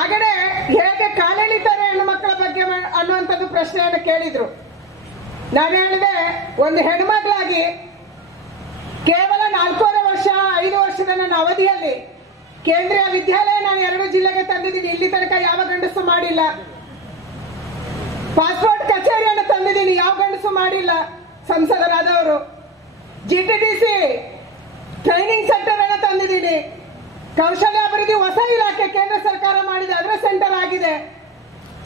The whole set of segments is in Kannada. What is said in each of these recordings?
ಆಗಲೇ ಹೇಗೆ ಕಾಲೆಳಿತಾರೆ ಮಕ್ಕಳ ಬಗ್ಗೆ ಅನ್ನುವಂಥದ್ದು ಪ್ರಶ್ನೆಯನ್ನು ಕೇಳಿದ್ರು. ನಾನು ಹೇಳಿದೆ, ಒಂದು ಹೆಣ್ಮಕ್ಳಾಗಿ ಕೇವಲ ನಾಲ್ಕೂವರೆ ವರ್ಷ, ಐದು ವರ್ಷದ ನನ್ನ ಅವಧಿಯಲ್ಲಿ ಕೇಂದ್ರೀಯ ವಿದ್ಯಾಲಯ ನಾನು ಎರಡು ಜಿಲ್ಲೆಗೆ ತಂದಿದ್ದೀನಿ. ಇಲ್ಲಿ ತನಕ ಯಾವ ಗಂಡಸು ಮಾಡಿಲ್ಲ. ಪಾಸ್ಪೋರ್ಟ್ ಕಚೇರಿಯನ್ನು ತಂದಿದ್ದೀನಿ, ಯಾವ ಗಂಡಸು ಮಾಡಿಲ್ಲ. ಸಂಸದರಾದವರು. G T T C training ಕೌಶಲ್ಯ ಅಭಿವೃದ್ಧಿ ಹೊಸ ಇಲಾಖೆ ಕೇಂದ್ರ ಸರ್ಕಾರ ಮಾಡಿದೆ, ಅದರ ಸೆಂಟರ್ ಆಗಿದೆ.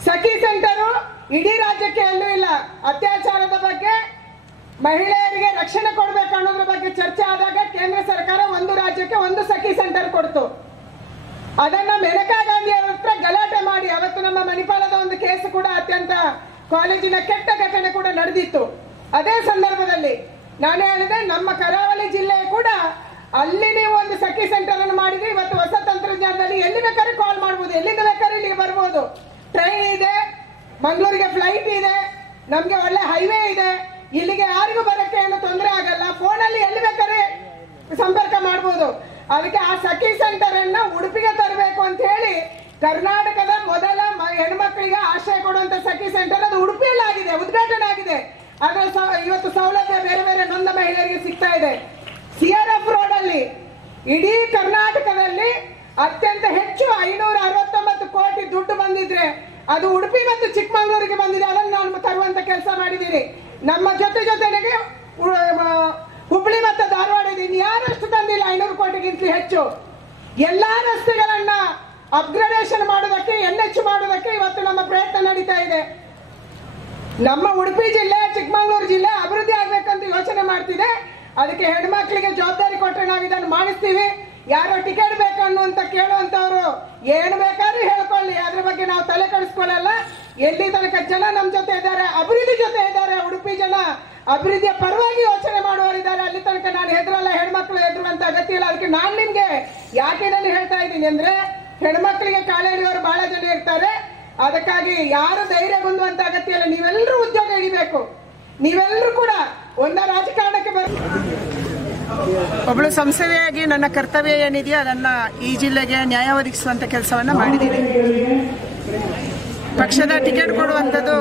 ಸಖಿ ಸೆಂಟರು ಇಡೀ ರಾಜ್ಯಕ್ಕೆ ಎಲ್ಲೂ ಇಲ್ಲ. ಅತ್ಯಾಚಾರದ ಬಗ್ಗೆ ಮಹಿಳೆಯರಿಗೆ ರಕ್ಷಣೆ ಕೊಡಬೇಕು ಅನ್ನೋದ್ರ ಬಗ್ಗೆ ಚರ್ಚೆ ಆದಾಗ ಕೇಂದ್ರ ಸರ್ಕಾರ ಒಂದು ರಾಜ್ಯಕ್ಕೆ ಒಂದು ಸಖಿ ಸೆಂಟರ್ ಕೊಡ್ತು. ಅದನ್ನ ಮೇನಕಾ ಗಾಂಧಿ ಅವರ ಹತ್ರ ಗಲಾಟೆ ಮಾಡಿ, ಅವತ್ತು ನಮ್ಮ ಮಣಿಪಾಲದ ಒಂದು ಕೇಸ್ ಕೂಡ ಅತ್ಯಂತ ಕಾಲೇಜಿನ ಕೆಟ್ಟ ಘಟನೆ ಕೂಡ ನಡೆದಿತ್ತು. ಅದೇ ಸಂದರ್ಭದಲ್ಲಿ ನಾನು ಹೇಳಿದೆ, ನಮ್ಮ ಕರಾವಳಿ ಜಿಲ್ಲೆ ಕೂಡ ಅಲ್ಲಿ ನೀವು ಒಂದು ಸಖಿ ಸೆಂಟರ್ ಅನ್ನು ಮಾಡಿದ್ರೆ ಇವತ್ತು ಹೊಸ ತಂತ್ರಜ್ಞಾನದಲ್ಲಿ ಎಲ್ಲಿ ಬೇಕಾದ್ರೆ ಕಾಲ್ ಮಾಡ್ಬೋದು ಎಲ್ಲಿಂದ ಬೇಕಾದ್ರೆ ಇಲ್ಲಿಗೆ ಬರ್ಬೋದು ಟ್ರೈನ್ ಇದೆ ಮಂಗಳೂರಿಗೆ ಫ್ಲೈಟ್ ಇದೆ. ನಮ್ಗೆ ಒಳ್ಳೆ ಹೈವೇ ಇದೆ. ಇಲ್ಲಿಗೆ ಯಾರಿಗೂ ಬರಕ್ಕೆ ಏನು ತೊಂದರೆ ಆಗಲ್ಲ. ಫೋನಲ್ಲಿ ಎಲ್ಲಿ ಬೇಕಾದ್ರೆ ಸಂಪರ್ಕ ಮಾಡಬಹುದು ಅದಕ್ಕೆ ಆ ಸಖಿ ಸೆಂಟರ್ ಅನ್ನ ಉಡುಪಿಗೆ ತರಬೇಕು ಅಂತ ಹೇಳಿ ಕರ್ನಾಟಕದ ಮೊದಲ ಹೆಣ್ಮಕ್ಳಿಗೆ ಆಶ್ರಯ ಕೊಡುವಂತ ಸಖಿ ಸೆಂಟರ್ ಅದು ಉಡುಪಿಯಲ್ಲಿ ಆಗಿದೆ, ಉದ್ಘಾಟನೆ ಆಗಿದೆ. ಇವತ್ತು ಸೌಲಭ್ಯ ಬೇರೆ ಬೇರೆ ನೊಂದ ಮಹಿಳೆಯರಿಗೆ ಸಿಗ್ತಾ ಇದೆ. ಸಿಆರ್ ಎಫ್ ರೋಡ್ ಅಲ್ಲಿ ಇಡೀ ಕರ್ನಾಟಕದಲ್ಲಿ ಅತ್ಯಂತ ಹೆಚ್ಚು ಐನೂರ ಅರವತ್ತೊಂಬತ್ತು ಕೋಟಿ ದುಡ್ಡು ಬಂದಿದ್ರೆ ಅದು ಉಡುಪಿ ಮತ್ತು ಚಿಕ್ಕಮಗಳೂರಿಗೆ ಬಂದಿದೆ. ಅದನ್ನು ನಾನು ತರುವಂತ ಕೆಲಸ ಮಾಡಿದ್ದೀನಿ. ನಮ್ಮ ಜೊತೆ ಜೊತೆಗೆ ಹುಬ್ಳಿ ಮತ್ತು ಧಾರವಾಡ ಇದೆ ಯಾರಷ್ಟು ತಂದಿಲ್ಲ? ಐನೂರು ಕೋಟಿಗಿಂತ ಹೆಚ್ಚು. ಎಲ್ಲಾ ರಸ್ತೆಗಳನ್ನ ಅಪ್ಗ್ರೇಡೇಷನ್ ಮಾಡೋದಕ್ಕೆ ಎನ್ ಎಚ್ ಮಾಡೋದಕ್ಕೆ ಇವತ್ತು ನಮ್ಮ ಪ್ರಯತ್ನ ನಡೀತಾ ಇದೆ. ನಮ್ಮ ಉಡುಪಿ ಜಿಲ್ಲೆ, ಚಿಕ್ಕಮಗಳೂರು ಜಿಲ್ಲೆ ಅಭಿವೃದ್ಧಿ ಆಗ್ಬೇಕಂತ ಯೋಚನೆ ಮಾಡ್ತಿದೆ. ಅದಕ್ಕೆ ಹೆಣ್ಮಕ್ಳಿಗೆ ಜವಾಬ್ದಾರಿ ಕೊಟ್ಟರೆ ನಾವು ಇದನ್ನು ಮಾಡಿಸ್ತೀವಿ. ಯಾರೋ ಟಿಕೆಟ್ ಬೇಕು ಅಂತ ಕೇಳುವಂತವ್ರು, ಏನು ಬೇಕಾದ್ರೂ ಹೇಳ್ಕೊಳ್ಳಿ ಅದ್ರ ಬಗ್ಗೆ ನಾವು ತಲೆ ಕಳಿಸ್ಕೊಳ್ಳಲ್ಲ ಎಲ್ಲಿ ತನಕ ಜನ ನಮ್ಮ ಜೊತೆ ಇದ್ದಾರೆ, ಅಭಿವೃದ್ಧಿ ಜೊತೆ ಇದ್ದಾರೆ, ಉಡುಪಿ ಜನ, ಅಭಿವೃದ್ಧಿಯ ಪರವಾಗಿ ಯೋಚನೆ ಮಾಡುವವರಿದ್ದಾರೆ ಅಲ್ಲಿ ತನಕ ನಾನು ಹೆದರಲ್ಲ, ಹೆಣ್ಮಕ್ಳು ಹೆದರುವಂತ ಅಗತ್ಯ ಇಲ್ಲ. ಅದಕ್ಕೆ ನಾನು ನಿಮ್ಗೆ ಯಾಕೆ ನಾನು ಹೇಳ್ತಾ ಇದ್ದೀನಿ ಅಂದ್ರೆ, ಹೆಣ್ಮಕ್ಳಿಗೆ ಕಾಲೇಜಿಯವರು ಬಹಳ ಜನ ಇರ್ತಾರೆ. ಅದಕ್ಕಾಗಿ ಯಾರು ಧೈರ್ಯ ಹೊಂದುವಂತ ಅಗತ್ಯ ಇಲ್ಲ. ನೀವೆಲ್ಲರೂ ಉದ್ಯೋಗ ಹಿಡಿಬೇಕು. ನೀವೆಲ್ಲರೂ ಕೂಡ ಒಂದ ರಾಜಕಾರಣಕ್ಕೆ ಬರ ಒಬ್ಬಳು ಸಂಸದೆಯಾಗಿ ನನ್ನ ಕರ್ತವ್ಯ ಏನಿದೆಯೋ ಅದನ್ನ ಈ ಜಿಲ್ಲೆಗೆ ನ್ಯಾಯ ಒದಗಿಸುವಂತ ಕೆಲಸವನ್ನ ಮಾಡಿದ್ದೀನಿ. ಪಕ್ಷದ ಟಿಕೆಟ್ ಕೊಡುವಂಥದ್ದು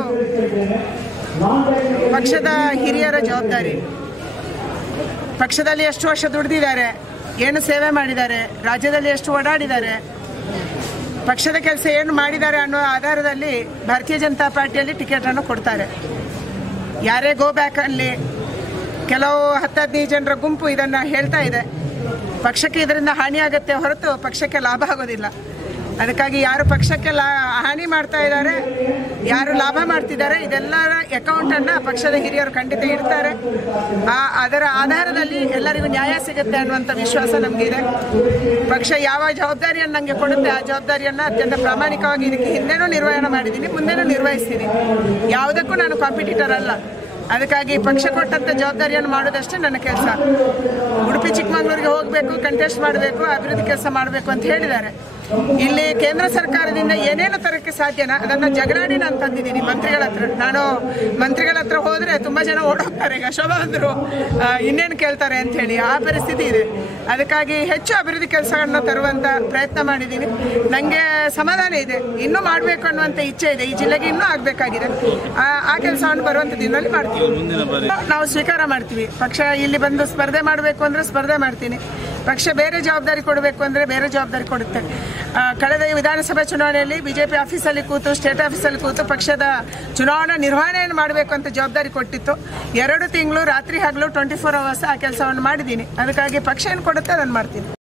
ಪಕ್ಷದ ಹಿರಿಯರ ಜವಾಬ್ದಾರಿ. ಪಕ್ಷದಲ್ಲಿ ಎಷ್ಟು ವರ್ಷ ದುಡಿದಿದ್ದಾರೆ, ಏನು ಸೇವೆ ಮಾಡಿದ್ದಾರೆ, ರಾಜ್ಯದಲ್ಲಿ ಎಷ್ಟು ಓಡಾಡಿದ್ದಾರೆ, ಪಕ್ಷದ ಕೆಲಸ ಏನು ಮಾಡಿದ್ದಾರೆ ಅನ್ನೋ ಆಧಾರದಲ್ಲಿ ಭಾರತೀಯ ಜನತಾ ಪಾರ್ಟಿಯಲ್ಲಿ ಟಿಕೆಟನ್ನು ಕೊಡ್ತಾರೆ. ಯಾರೇ ಗೋ ಬ್ಯಾಕ್ ಅಲ್ಲಿ, ಕೆಲವು ಹತ್ತು ಹದಿನೈದು ಜನರ ಗುಂಪು ಇದನ್ನು ಹೇಳ್ತಾ ಇದೆ. ಪಕ್ಷಕ್ಕೆ ಇದರಿಂದ ಹಾನಿಯಾಗುತ್ತೆ ಹೊರತು ಪಕ್ಷಕ್ಕೆ ಲಾಭ ಆಗೋದಿಲ್ಲ. ಅದಕ್ಕಾಗಿ ಯಾರು ಪಕ್ಷಕ್ಕೆ ಹಾನಿ ಮಾಡ್ತಾ ಇದ್ದಾರೆ, ಯಾರು ಲಾಭ ಮಾಡ್ತಿದ್ದಾರೆ, ಇದೆಲ್ಲರ ಅಕೌಂಟನ್ನು ಪಕ್ಷದ ಹಿರಿಯರು ಖಂಡಿತ ಇಡ್ತಾರೆ. ಆ, ಅದರ ಆಧಾರದಲ್ಲಿ ಎಲ್ಲರಿಗೂ ನ್ಯಾಯ ಸಿಗುತ್ತೆ ಅನ್ನುವಂಥ ವಿಶ್ವಾಸ ನಮಗಿದೆ. ಪಕ್ಷ ಯಾವ ಜವಾಬ್ದಾರಿಯನ್ನು ನನಗೆ ಕೊಡುತ್ತೆ, ಆ ಜವಾಬ್ದಾರಿಯನ್ನು ಅತ್ಯಂತ ಪ್ರಾಮಾಣಿಕವಾಗಿ ಇದಕ್ಕೆ ಹಿಂದೆನೂ ನಿರ್ವಹಣೆ ಮಾಡಿದ್ದೀನಿ, ಮುಂದೆನೂ ನಿರ್ವಹಿಸ್ತೀನಿ. ಯಾವುದಕ್ಕೂ ನಾನು ಕಾಂಪಿಟೇಟರ್ ಅಲ್ಲ. ಅದಕ್ಕಾಗಿ ಪಕ್ಷ ಕೊಟ್ಟಂತ ಜವಾಬ್ದಾರಿಯನ್ನು ಮಾಡೋದಷ್ಟೇ ನನ್ನ ಕೆಲಸ. ಉಡುಪಿ ಚಿಕ್ಕಮಂಗ್ಳೂರಿಗೆ ಹೋಗಬೇಕು ಕಂಟೆಸ್ಟ್ ಮಾಡಬೇಕು, ಅಭಿವೃದ್ಧಿ ಕೆಲಸ ಮಾಡಬೇಕು ಅಂತ ಹೇಳಿದ್ದಾರೆ. ಇಲ್ಲಿ ಕೇಂದ್ರ ಸರ್ಕಾರದಿಂದ ಏನೇನು ತರಕ್ಕೆ ಸಾಧ್ಯನಾ? ಅದನ್ನ ಜಗಳಾಡಿ ನಾನು ತಂದಿದ್ದೀನಿ. ಮಂತ್ರಿಗಳ ಹತ್ರ. ನಾನು ಮಂತ್ರಿಗಳ ಹತ್ರ ಹೋದ್ರೆ ತುಂಬಾ ಜನ ಓಡೋಗ್ತಾರೆ. ಈಗ ಶೋಭಾ ಬಂದರು. ಇನ್ನೇನು ಕೇಳ್ತಾರೆ ಅಂತ ಹೇಳಿ. ಆ ಪರಿಸ್ಥಿತಿ ಇದೆ. ಅದಕ್ಕಾಗಿ ಹೆಚ್ಚು ಅಭಿವೃದ್ಧಿ ಕೆಲಸಗಳನ್ನ ತರುವಂತ ಪ್ರಯತ್ನ ಮಾಡಿದ್ದೀನಿ. ನನಗೆ ಸಮಾಧಾನ ಇದೆ. ಇನ್ನೂ ಮಾಡಬೇಕು ಅನ್ನುವಂಥ ಇಚ್ಛೆ ಇದೆ. ಈ ಜಿಲ್ಲೆಗೆ ಇನ್ನೂ ಆಗಬೇಕಾಗಿದೆ. ಆ ಕೆಲಸವನ್ನು ಬರುವಂಥ ದಿನದಲ್ಲಿ ಮಾಡ್ತೀವಿ ನಾವು ಸ್ವೀಕಾರ ಮಾಡ್ತೀವಿ. ಪಕ್ಷ ಇಲ್ಲಿ ಬಂದು ಸ್ಪರ್ಧೆ ಮಾಡಬೇಕು ಅಂದ್ರೆ ಸ್ಪರ್ಧೆ ಮಾಡ್ತೀನಿ. ಪಕ್ಷ ಬೇರೆ ಜವಾಬ್ದಾರಿ ಕೊಡಬೇಕು ಅಂದರೆ ಬೇರೆ ಜವಾಬ್ದಾರಿ ಕೊಡುತ್ತೆ. ಕಳೆದ ವಿಧಾನಸಭೆ ಚುನಾವಣೆಯಲ್ಲಿ ಬಿಜೆಪಿ ಆಫೀಸಲ್ಲಿ ಕೂತು, ಸ್ಟೇಟ್ ಆಫೀಸಲ್ಲಿ ಕೂತು ಪಕ್ಷದ ಚುನಾವಣಾ ನಿರ್ವಹಣೆಯನ್ನು ಮಾಡಬೇಕು ಅಂತ ಜವಾಬ್ದಾರಿ ಕೊಟ್ಟಿತ್ತು. ಎರಡು ತಿಂಗಳು ರಾತ್ರಿ ಹಗಲು ಟ್ವೆಂಟಿ ಫೋರ್ ಅವರ್ಸ್ ಆ ಕೆಲಸವನ್ನು ಮಾಡಿದ್ದೀನಿ. ಅದಕ್ಕಾಗಿ ಪಕ್ಷ ಏನು ಕೊಡುತ್ತೆ ನಾನು ಮಾಡ್ತೀನಿ.